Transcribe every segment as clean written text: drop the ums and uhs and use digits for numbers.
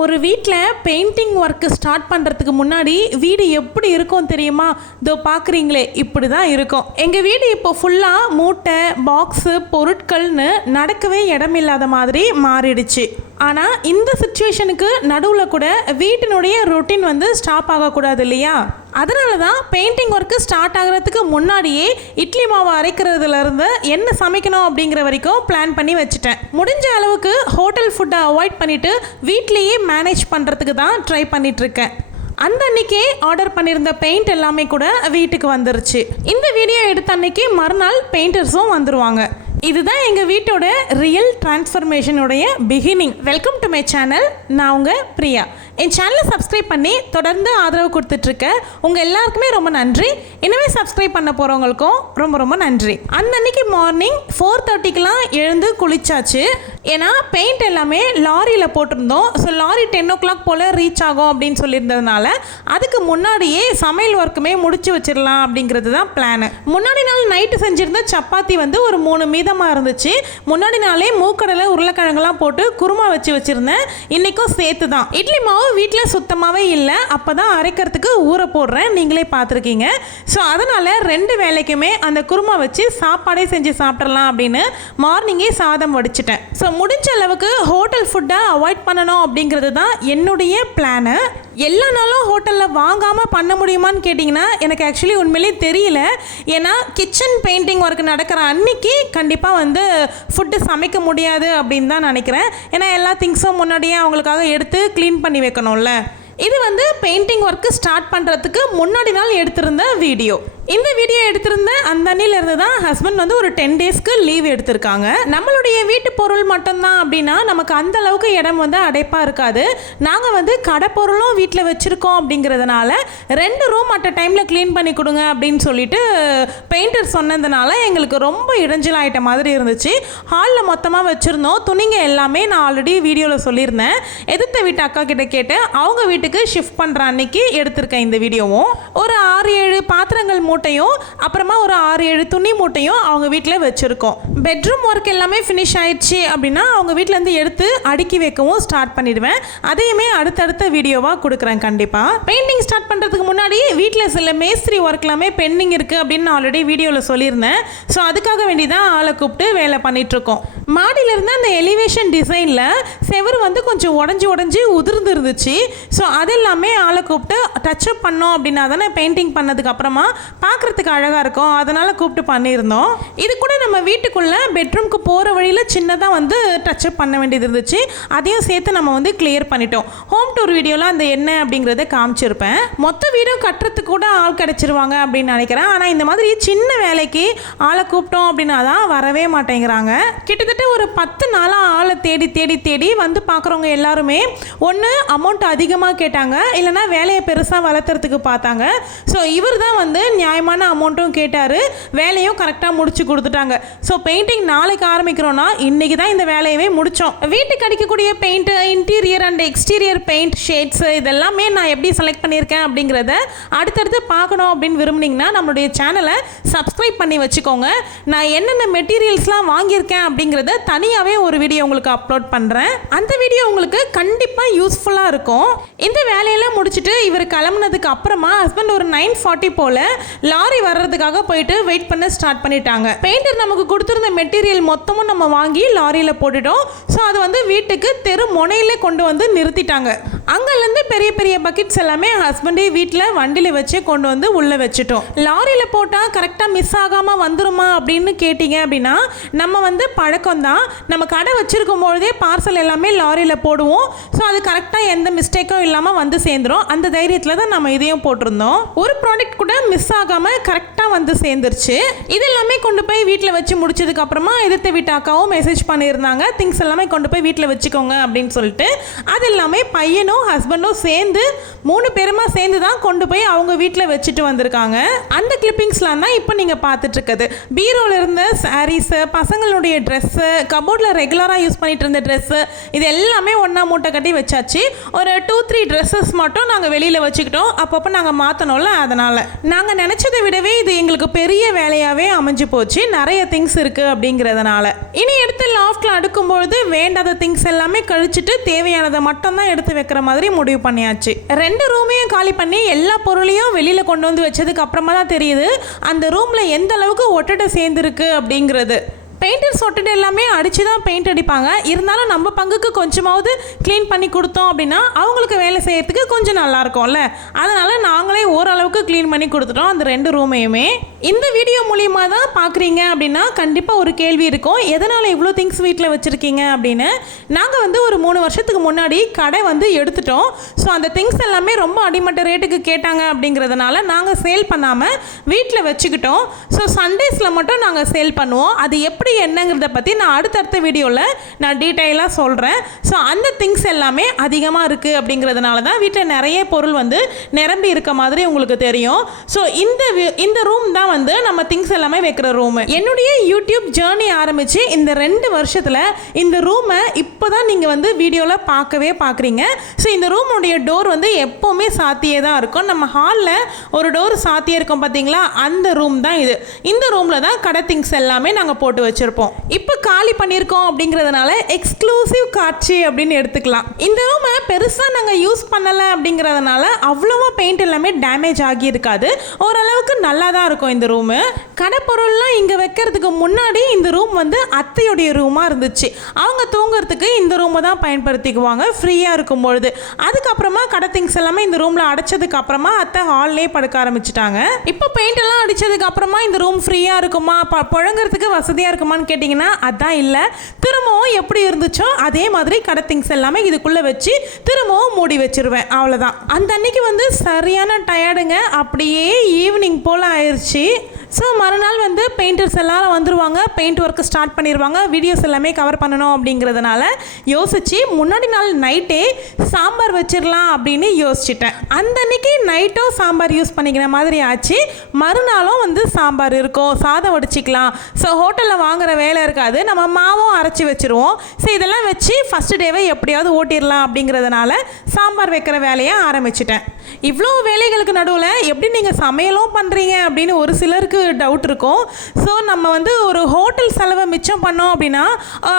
ஒரு வீட்டில் painting work start பண்ணுறதுக்கு முன்னாடி வீடு எப்படி இருக்கும் தெரியுமா? இதோ பார்க்குறீங்களே, இப்படி தான் இருக்கும். எங்கள் வீடு இப்போ ஃபுல்லாக மூட்டை, பாக்ஸு, பொருட்கள்னு நடக்கவே இடமில்லாத மாதிரி மாறிடுச்சு. ஆனால் இந்த சுச்சுவேஷனுக்கு நடுவில் கூட வீட்டினுடைய ரொட்டீன் வந்து ஸ்டாப் ஆகக்கூடாது இல்லையா? அதனால தான் பெயிண்டிங் ஒர்க்கு ஸ்டார்ட் ஆகிறதுக்கு முன்னாடியே இட்லி மாவு அரைக்கிறதுலேருந்து என்ன சமைக்கணும் அப்படிங்கிற வரைக்கும் பிளான் பண்ணி வச்சுட்டேன். முடிஞ்ச அளவுக்கு ஹோட்டல் ஃபுட்டை அவாய்ட் பண்ணிவிட்டு வீட்லேயே மேனேஜ் பண்ணுறதுக்கு தான் ட்ரை பண்ணிகிட்ருக்கேன். அந்த அன்னைக்கே ஆர்டர் பண்ணியிருந்த பெயிண்ட் எல்லாமே கூட வீட்டுக்கு வந்துருச்சு. இந்த வீடியோ எடுத்த அன்னைக்கு மறுநாள் பெயிண்டர்ஸும் வந்துடுவாங்க. இதுதான் எங்கள் வீட்டோட ரியல் டிரான்ஸ்ஃபர்மேஷனுடைய beginning. Welcome to my channel. நான் உங்கள் பிரியா. என் சேனலை சப்ஸ்கிரைப் பண்ணி தொடர்ந்து ஆதரவு கொடுத்துட்ருக்க உங்கள் எல்லாருக்குமே ரொம்ப நன்றி. இன்னுமே சப்ஸ்கிரைப் பண்ண போகிறவங்களுக்கும் ரொம்ப ரொம்ப நன்றி. அந்த அன்னைக்கு மார்னிங் 4:30க்கெலாம் எழுந்து குளிச்சாச்சு. ஏன்னா பெயிண்ட் எல்லாமே லாரியில் போட்டிருந்தோம். ஸோ லாரி 10 o'clock போல் ரீச் ஆகும் அப்படின்னு சொல்லியிருந்ததுனால அதுக்கு முன்னாடியே சமையல் ஒர்க்குமே முடிச்சு வச்சிடலாம் அப்படிங்கிறது தான் பிளானு. முன்னாடி நாள் நைட்டு செஞ்சுருந்த சப்பாத்தி வந்து ஒரு 3 மீதமாக இருந்துச்சு. முன்னாடி நாளே மூக்கடலை, உருளைக்கிழங்குலாம் போட்டு குருமா வச்சுருந்தேன். இன்றைக்கும் சேர்த்து தான். இட்லி மாவு வீட்டில் சுத்தமாகவே இல்லை. அப்போ தான் அரைக்கிறதுக்கு ஊற போடுறேன், நீங்களே பார்த்துருக்கீங்க. ஸோ அதனால் 2 வேளைக்குமே அந்த குருமா வச்சு சாப்பாடே செஞ்சு சாப்பிட்றலாம் அப்படின்னு மார்னிங்கே சாதம் வடிச்சிட்டேன். ஸோ முடிஞ்ச அளவுக்கு ஹோட்டல் ஃபுட்டை அவாய்ட் பண்ணணும் அப்படிங்கிறது தான் என்னுடைய பிளானு. எல்லா நாளும் ஹோட்டலில் வாங்காமல் பண்ண முடியுமான்னு கேட்டிங்கன்னா எனக்கு ஆக்சுவலி உண்மையிலே தெரியல. ஏன்னா கிச்சன் பெயிண்டிங் ஒர்க் நடக்கிற அன்னைக்கு கண்டிப்பாக வந்து ஃபுட்டு சமைக்க முடியாது அப்படின்னு தான் நினைக்கிறேன். ஏன்னா எல்லா திங்ஸும் முன்னாடியே அவங்களுக்காக எடுத்து க்ளீன் பண்ணி வைக்கணும்ல. இது வந்து பெயிண்டிங் ஒர்க்கு ஸ்டார்ட் பண்ணுறதுக்கு முன்னாடி நாள் எடுத்திருந்த வீடியோ. இந்த வீடியோ எடுத்திருந்த அந்த அன்னிலிருந்து தான் ஹஸ்பண்ட் வந்து ஒரு 10 daysக்கு லீவ் எடுத்திருக்காங்க. நம்மளுடைய வீட்டு பொருள் மட்டும்தான் அப்படின்னா நமக்கு அந்த அளவுக்கு இடம் வந்து அடைப்பாக இருக்காது. நாங்கள் வந்து கடை பொருளும் வீட்டில் வச்சுருக்கோம் அப்படிங்கிறதுனால 2 ரூம் அட் அ டைமில் க்ளீன் பண்ணி கொடுங்க அப்படின்னு சொல்லிட்டு பெயிண்டர் சொன்னதுனால எங்களுக்கு ரொம்ப இடைஞ்சல் ஆகிட்ட மாதிரி இருந்துச்சு. ஹாலில் மொத்தமாக வச்சுருந்தோம். துணிங்க எல்லாமே நான் ஆல்ரெடி வீடியோவில் சொல்லியிருந்தேன். எதிர்த்த வீட்டு அக்கா கிட்ட கேட்டு அவங்க வீட்டுக்கு ஷிஃப்ட் பண்ணுற அன்னைக்கு எடுத்திருக்கேன் இந்த வீடியோவும். ஒரு 6-7 பாத்திரங்கள் மூட்டையும் அப்புறமா ஒரு 6-7 துணி மூட்டையும் அவங்க வீட்டில் வச்சுருக்கோம். பெட்ரூம் ஒர்க் எல்லாமே ஃபினிஷ் ஆயிடுச்சு அப்படின்னா அவங்க வீட்டிலேருந்து எடுத்து அடுக்கி வைக்கவும் ஸ்டார்ட் பண்ணிடுவேன். அதையுமே அடுத்தடுத்த வீடியோவாக கொடுக்குறேன் கண்டிப்பாக. பெயிண்டிங் ஸ்டார்ட் பண்ணுறதுக்கு முன்னாடி வீட்டில் சில மேஸ்திரி ஒர்க் எல்லாமே பெண்டிங் இருக்குது அப்படின்னு நான் ஆல்ரெடி வீடியோவில் சொல்லியிருந்தேன். ஸோ அதுக்காக வேண்டி தான் ஆளை கூப்பிட்டு வேலை பண்ணிகிட்ருக்கோம். மாடியிலேருந்து அந்த எலிவேஷன் டிசைனில் செவரு வந்து கொஞ்சம் உடஞ்சி உதிர்ந்து இருந்துச்சு. ஸோ அதெல்லாமே ஆளை கூப்பிட்டு டச்சப் பண்ணோம் அப்படின்னா தானே பெயிண்டிங் பண்ணதுக்கு அப்புறமா பார்க்குறதுக்கு அழகாக இருக்கும். அதனால் கூப்பிட்டு பண்ணியிருந்தோம். இது கூட நம்ம வீட்டுக்குள்ளே பெட்ரூம்க்கு போகிற வழியில் சின்னதாக வந்து டச்சப் பண்ண வேண்டியது இருந்துச்சு. அதையும் சேர்த்து நம்ம வந்து கிளியர் பண்ணிட்டோம். ஹோம் டூர் வீடியோவில் அந்த என்ன அப்படிங்கிறத காமிச்சிருப்பேன். மொத்த வீடியோ கட்டுறதுக்கு கூட ஆள் கிடச்சிருவாங்க அப்படின்னு நினைக்கிறேன். ஆனால் இந்த மாதிரி சின்ன வேலைக்கு ஆளை கூப்பிட்டோம் அப்படின்னா தான் வரவே மாட்டேங்கிறாங்க. கிட்டத்தட்ட ஒரு 10 நாளாக ஆளை தேடி வந்து பார்க்குறவங்க எல்லாருமே ஒன்று அமௌண்ட் அதிகமாக கேட்டாங்க, இல்லைனா வேலையை பெருசாக வளர்த்துறதுக்கு பார்த்தாங்க. ஸோ இவர் தான் வந்து நியாயமான அமௌண்ட்டும் கேட்டார், வேலையும் கரெக்டாக முடிச்சு கொடுத்துட்டாங்க. ஸோ பெயிண்டிங் நாளைக்கு ஆரம்பிக்கிறோன்னா இன்றைக்கி தான் இந்த வேலையவே முடித்தோம். வீட்டுக்கு அடிக்கக்கூடிய paint, interior and exterior paint shades இதெல்லாமே நான் எப்படி செலக்ட் பண்ணியிருக்கேன் அப்படிங்கிறத அடுத்தடுத்து பார்க்கணும் அப்படின்னு விரும்புனீங்கன்னா நம்மளுடைய சேனலை சப்ஸ்கிரைப் பண்ணி வச்சுக்கோங்க. நான் என்னென்ன மெட்டீரியல்ஸ்லாம் வாங்கியிருக்கேன் அப்படிங்கிறத தனியாகவே ஒரு வீடியோ உங்களுக்கு அப்லோட் பண்ணுறேன். அந்த வீடியோ உங்களுக்கு கண்டிப்பாக யூஸ்ஃபுல்லாக இருக்கும். இந்த வேலையெல்லாம் முடிச்சுட்டு இவர் கிளம்புனதுக்கு அப்புறமா ஹஸ்பண்ட் ஒரு 9:40 போல் லாரி வர்றதுக்காக போயிட்டு வெயிட் பண்ண ஸ்டார்ட் பண்ணிட்டாங்க. பெயிண்டர் நமக்கு கொடுத்துருந்த மெட்டீரியல் மொத்தமும் நம்ம வாங்கி லாரியில் போட்டுட்டோம். ஸோ அது வந்து வீட்டுக்கு தெரு முனையிலே கொண்டு வந்து நிறுத்திட்டாங்க. அங்கேருந்து பெரிய பெரிய பக்கெட்ஸ் எல்லாமே ஹஸ்பண்டே வீட்டில் வண்டியில் வச்சு கொண்டு வந்து உள்ளே வச்சுட்டோம். லாரியில் போட்டால் கரெக்டாக மிஸ் ஆகாமல் வந்துருமா அப்படின்னு கேட்டிங்க அப்படின்னா நம்ம வந்து பழக்கம் தான். நம்ம கடை வச்சுருக்கும் பொழுதே பார்சல் எல்லாமே லாரியில் போடுவோம். ஸோ அது கரெக்டாக எந்த மிஸ்டேக்கும் இல்லாமல் வந்து சேர்ந்துடும். அந்த தைரியத்தில் தான் நம்ம இதையும் போட்டிருந்தோம். ஒரு ப்ராடக்ட் கூட மிஸ் ஆகாமல் கரெக்டாக வந்து சேர்ந்துருச்சு. இதெல்லாமே கொண்டு போய் வீட்டில் வச்சு முடிச்சதுக்கு அப்புறமா எதிர்த்த வீட்டு அக்காவும் மெசேஜ் பண்ணியிருந்தாங்க, திங்ஸ் எல்லாமே கொண்டு போய் வீட்டில் வச்சுக்கோங்க அப்படின்னு சொல்லிட்டு. அது எல்லாமே பையனும் ஒய்ஃபும் ஹஸ்பண்டும் சேர்ந்து 3 பேருமா சேர்ந்து தான் கொண்டு போய் அவங்க வீட்டில் வச்சுட்டு வந்திருக்காங்க. அந்த கிளிப்பிங்ஸ்லாம் தான் இப்போ நீங்கள் பார்த்துட்ருக்குது. பீரோவில் இருந்த சாரீஸு, பசங்களுடைய ட்ரெஸ்ஸு, கபோர்டில் ரெகுலராக யூஸ் பண்ணிட்டு இருந்த ட்ரெஸ்ஸு, இது எல்லாமே ஒன்றா மூட்டை கட்டி வச்சாச்சு. ஒரு 2-3 ட்ரெஸ்ஸஸ் மட்டும் நாங்கள் வெளியில் வச்சுக்கிட்டோம். அப்பப்போ நாங்கள் மாற்றணும்ல, அதனால் நாங்கள் நினச்சதை விடவே இது எங்களுக்கு பெரிய வேலையாகவே அமைஞ்சு போச்சு. நிறைய திங்ஸ் இருக்குது அப்படிங்கிறதுனால. இனி எடுத்து லாஃப்டில் அடுக்கும்பொழுது வேண்டாத திங்ஸ் எல்லாமே கழிச்சிட்டு தேவையானதை மட்டும் தான் எடுத்து வைக்கிற மாதிரி முடிவு பண்ணியாச்சு. 2 ரூமையும் காலி பண்ணி எல்லா பொருளையும் வெளியில் கொண்டு வந்து வச்சதுக்கு அப்புறமா தான் தெரியுது அந்த ரூமில் எந்த அளவுக்கு ஒட்டடை சேர்ந்துருக்கு அப்படிங்கிறது. பெயிண்டர்ஸ் ஒட்டடை எல்லாமே அடித்து தான் பெயிண்ட் அடிப்பாங்க. இருந்தாலும் நம்ம பங்குக்கு கொஞ்சமாவது க்ளீன் பண்ணி கொடுத்தோம் அப்படின்னா அவங்களுக்கு வேலை செய்யறதுக்கு கொஞ்சம் நல்லா இருக்கும்ல. அதனால் நாங்களே ஓரளவுக்கு க்ளீன் பண்ணி கொடுத்துட்டோம் அந்த 2 ரூமையுமே. இந்த வீடியோ மூலியமாக தான் பார்க்குறீங்க அப்படின்னா கண்டிப்பாக ஒரு கேள்வி இருக்கும், எதனால் இவ்வளோ திங்ஸ் வீட்டில் வச்சுருக்கீங்க அப்படின்னு. நாங்கள் வந்து ஒரு 3 வருஷத்துக்கு முன்னாடி கடை வந்து எடுத்துட்டோம். ஸோ அந்த திங்ஸ் எல்லாமே ரொம்ப அடிமட்ட ரேட்டுக்கு கேட்டாங்க அப்படிங்கிறதுனால நாங்கள் சேல் பண்ணாமல் வீட்டில் வச்சுக்கிட்டோம். ஸோ சண்டேஸில் மட்டும் நாங்கள் சேல் பண்ணுவோம். அது எப்படி என்னங்கிறத பற்றி நான் அடுத்தடுத்த வீடியோவில் நான் டீட்டெயிலாக சொல்கிறேன். ஸோ அந்த திங்ஸ் எல்லாமே அதிகமாக இருக்குது அப்படிங்கிறதுனால தான் வீட்டில் நிறைய பொருள் வந்து நிரம்பி இருக்க மாதிரி உங்களுக்கு தெரியும். ஸோ இந்த ரூம் தான் வந்து நம்ம திங்ஸ் எல்லாமே வைக்கிற ரூம். என்னுடைய யூடியூப் ஜேர்னி ஆரம்பித்து இந்த 2 வருஷத்தில் இந்த ரூமை இப்போ தான் நீங்கள் வந்து வீடியோவில் பார்க்குறீங்க. ஸோ இந்த ரூமுடைய டோர் வந்து எப்போவுமே சாத்தியே தான் இருக்கும். நம்ம ஹாலில் ஒரு டோர் சாத்தியே இருக்கும் பார்த்தீங்களா, அந்த ரூம் தான் இது. இந்த ரூமில் தான் கடை திங்ஸ் எல்லாமே நாங்கள் போட்டு வச்சுருப்போம். இப்போ காலி பண்ணியிருக்கோம் அப்படிங்கிறதுனால எக்ஸ்க்ளூசிவ் காட்சி அப்படின்னு எடுத்துக்கலாம். இந்த ரூமை பெருசாக நாங்கள் யூஸ் பண்ணலை அப்படிங்கிறதுனால அவ்வளோவா பெயிண்ட் எல்லாமே டேமேஜ் ஆகி இருக்காது. ஓரளவுக்கு நல்லா தான் இருக்கும் இந்த ரூமு. கடை பொருள்லாம் இங்கே வைக்கிறதுக்கு முன்னாடி இந்த ரூம் வந்து அத்தையுடைய ரூமாக இருந்துச்சு. அவங்க தூங்குறதுக்கு இந்த ரூமை தான் பயன்படுத்திக்குவாங்க ஃப்ரீயாக இருக்கும் பொழுது. அதுக்கப்புறமா கடை திங்ஸ் எல்லாமே இந்த ரூமில் அடைச்சதுக்கு அப்புறமா அத்தை ஹால்லேயே படுக்க ஆரம்பிச்சிட்டாங்க. இப்போ பெயிண்ட் எல்லாம் அடித்ததுக்கு அப்புறமா இந்த ரூம் ஃப்ரீயாக இருக்குமா, புழங்குறதுக்கு வசதியாக இருக்குமான்னு கேட்டிங்கன்னா அதான் இல்லை. திரும்பவும் எப்படி இருந்துச்சோ அதே மாதிரி கடை திங்ஸ் எல்லாமே இதுக்குள்ளே வச்சு திரும்பவும் மூடி வச்சிருவேன், அவ்வளோதான். அந்த அன்னைக்கு வந்து சரியான டயர்டுங்க. அப்படியே ஈவினிங் போல் ஆயிடுச்சு. ஸோ மறுநாள் வந்து பெயிண்டர்ஸ் எல்லாரும் வந்துடுவாங்க, பெயிண்ட் ஒர்க்கு ஸ்டார்ட் பண்ணிடுவாங்க. வீடியோஸ் எல்லாமே கவர் பண்ணணும் அப்படிங்கிறதுனால யோசித்து முன்னாடி நாள் நைட்டே சாம்பார் வச்சிடலாம் அப்படின்னு யோசிச்சுட்டேன். அந்த அன்னைக்கு நைட்டும் சாம்பார் யூஸ் பண்ணிக்கிற மாதிரி ஆச்சு. மறுநாளும் வந்து சாம்பார் இருக்கும், சாதம் வடிச்சிக்கலாம். ஸோ ஹோட்டலில் வாங்குகிற வேலை இருக்காது, நம்ம மாவும் அரைச்சி வச்சுருவோம். ஸோ இதெல்லாம் வச்சு ஃபஸ்ட்டு டேவை எப்படியாவது ஓட்டிடலாம் அப்படிங்கிறதுனால சாம்பார் வைக்கிற வேலையை ஆரம்பிச்சிட்டேன். இவ்வளோ வேலைகளுக்கு நடுவில் எப்படி நீங்கள் சமையலும் பண்ணுறீங்க அப்படின்னு ஒரு சிலருக்கு டவுட் இருக்கும். ஸோ நம்ம வந்து ஒரு ஹோட்டல் செலவை மிச்சம் பண்ணோம் அப்படின்னா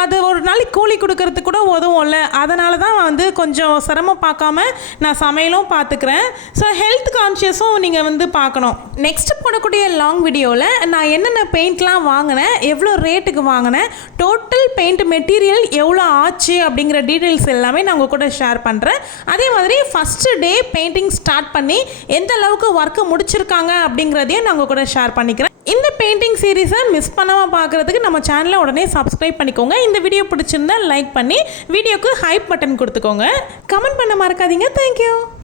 அது ஒரு நாளைக்கு கூலி கொடுக்கறதுக்கு கூட உதவும்ல. அதனால தான் வந்து கொஞ்சம் சிரமம் பார்க்காம நான் சமையலும் பார்த்துக்கிறேன். ஸோ ஹெல்த் கான்ஷியஸும் நீங்கள் வந்து பார்க்கணும். நெக்ஸ்ட் போடக்கூடிய லாங் வீடியோவில் நான் என்னென்ன பெயிண்ட்லாம் வாங்கினேன், எவ்வளோ ரேட்டுக்கு வாங்கினேன், டோட்டல் பெயிண்ட் மெட்டீரியல் எவ்வளோ ஆச்சு அப்படிங்கிற டீட்டெயில்ஸ் எல்லாமே நான் உங்கள் கூட ஷேர் பண்ணுறேன். அதே மாதிரி ஃபஸ்ட்டு டே பெயிண்டிங் ஸ்டார்ட் பண்ணி எந்த அளவுக்கு ஒர்க்கு முடிச்சிருக்காங்க அப்படிங்கிறதையும் நான் உங்கள் கூட ஷேர் பண்ணிக்கிறேன். இந்த பெயிண்டிங் சீரீஸை மிஸ் பண்ணாமல் பார்க்குறதுக்கு நம்ம சேனலை உடனே சப்ஸ்கிரைப் பண்ணிக்கோங்க. இந்த வீடியோ பிடிச்சிருந்தா லைக் பண்ணி வீடியோக்கு ஹைப் பட்டன் கொடுத்துக்கோங்க. கமெண்ட் பண்ண மறக்காதீங்க. தேங்க்யூ.